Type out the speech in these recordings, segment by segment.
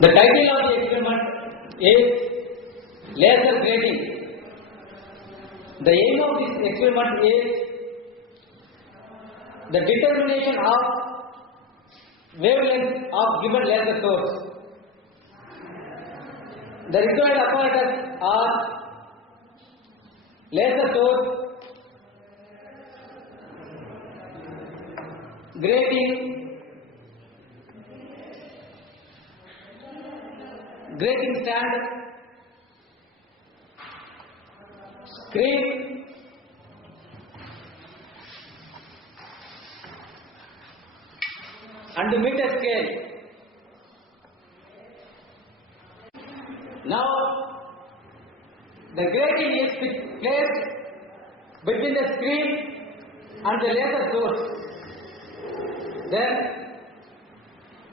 The title of the experiment is laser grating. The aim of this experiment is the determination of wavelength of given laser source. The required apparatus are laser source, grating, grating stand, screen, and meter scale. Now, the grating is placed between the screen and the laser source. Then,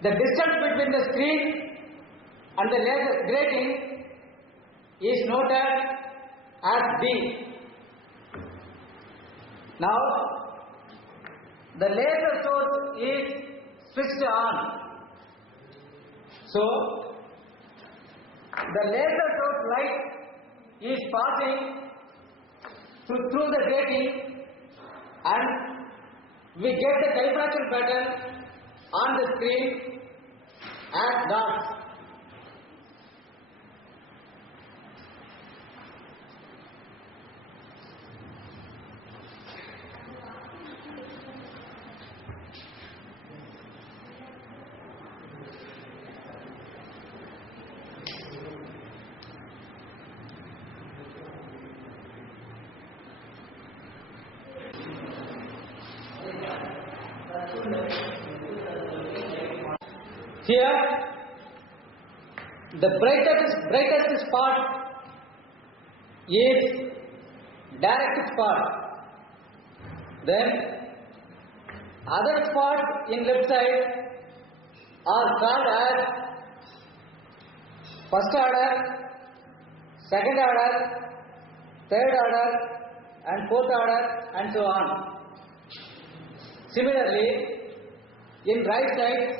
the distance between the screen and the laser grating is noted as D. Now, the laser source is switched on. So, the laser source light is passing through the grating and we get the diffraction pattern on the screen as dots. Here, the brightest spot is direct spot. Then, other spots in left side are called as first order, second order, third order, and fourth order, and so on. Similarly, in right side,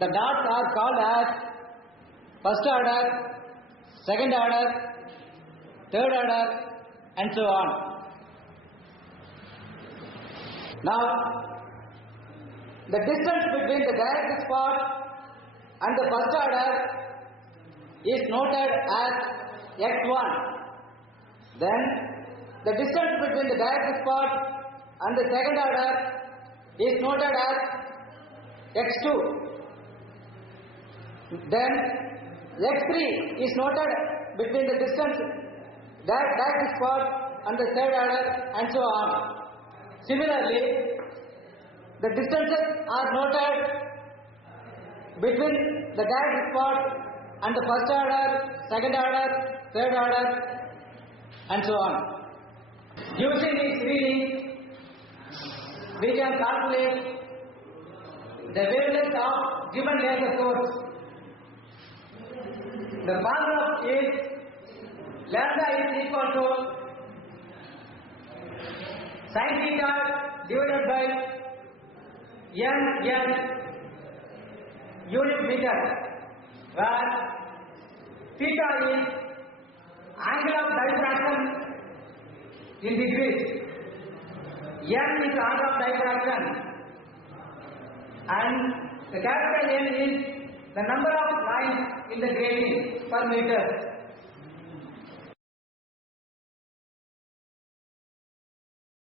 the dots are called as first order, second order, third order, and so on. Now, the distance between the direct spot and the first order is noted as x1. Then, the distance between the direct spot and the second order is noted as x2. Then x3 is noted between the distance direct spot and the third order, and so on. Similarly, the distances are noted between the direct spot and the first order, second order, third order, and so on. Using these readings, we can calculate the wavelength of given laser source. The formula is lambda is equal to sin theta divided by n unit meter, where theta is angle of diffraction in degrees, n is angle of diffraction, and the capital N is the number of lines in the grating per meter.